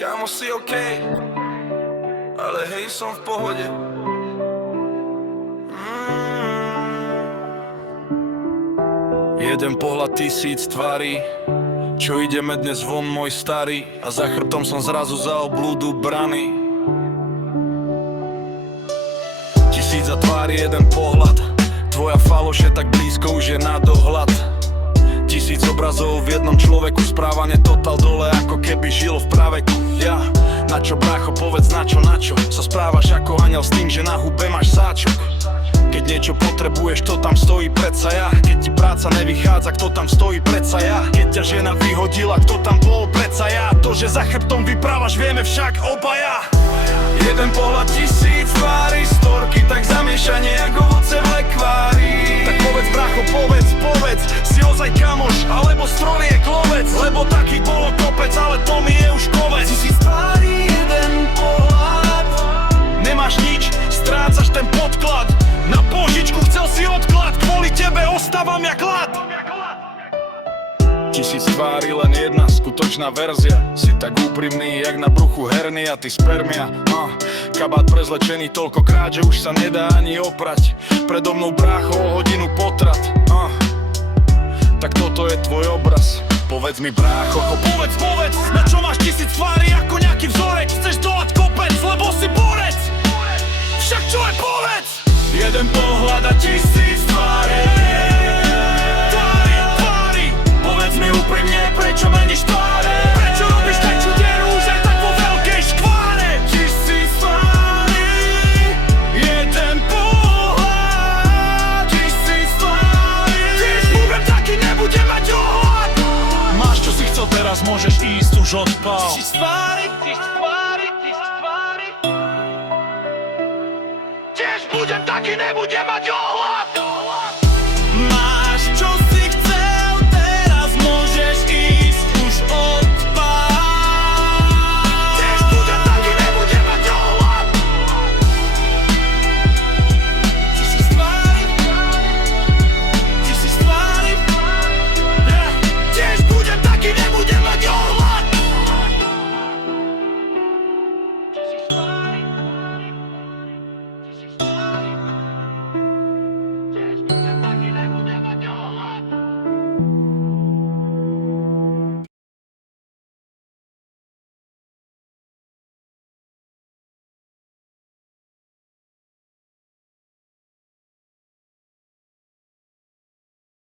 Kámo, si okej, ale hej, som v pohode. Jeden pohľad, tisíc tvári. Čo ideme dnes von, môj starý? A za chrbtom som zrazu za oblúdu brany. Tisíc za tvári, jeden pohľad. Tvoja faloš je tak blízko, už je na dohľad. Tisíc obrazov v jednom človeku, správanie totál dole, ako keby žil v praveku. Ja, na čo brácho, povedz na čo sa správaš ako anjel s tým, že na hube máš sáčok. Keď niečo potrebuješ, kto tam stojí, predsa ja. Keď ti práca nevychádza, kto tam stojí, predsa ja. Keď ťa žena vyhodila, kto tam bol, predsa ja. To, že za chrbtom vyprávaš, vieme však obaja. Jeden pohľad, tisíc tvári, storky tak zamiešanie jak ovoce v lekvári. Tak povedz bracho, povedz, si ozaj kamoš, alebo stroj je klovec. Lebo takých bolo kopec, ale to mi je už kovec. Tisíc tvári, jeden pohľad. Nemáš nič, strácaš ten podklad. Na požičku chcel si odklad, kvôli tebe ostávam jak ľad. Tisíc tvári, len jedna skutočná verzia. Si tak úprimný, jak na bruchu hernia, ty spermia. Kabát prezlečený toľkokrát, že už sa nedá ani oprať. Predo mnou brácho o hodinu potrat. Tak toto je tvoj obraz. Povedz mi brácho, povedz, na čo máš tisíc tvári ako nejaký vzorek? Chceš dolať kopec, lebo si borec. Však čo je povedz? Jeden pohľad a tisíc tvári. Tvári, povedz mi úprimne, prečo meníš tváre? Prečo robíš takú dieru, že tak vo veľkej škváre? Tisíc tvári, jeden pohľad. Tisíc tvári, tiež budem taký, nebudem mať ohľad. Máš čo si chcel, teraz môžeš ísť, už odpal. Tisíc tvári, tiež budem taký, nebudem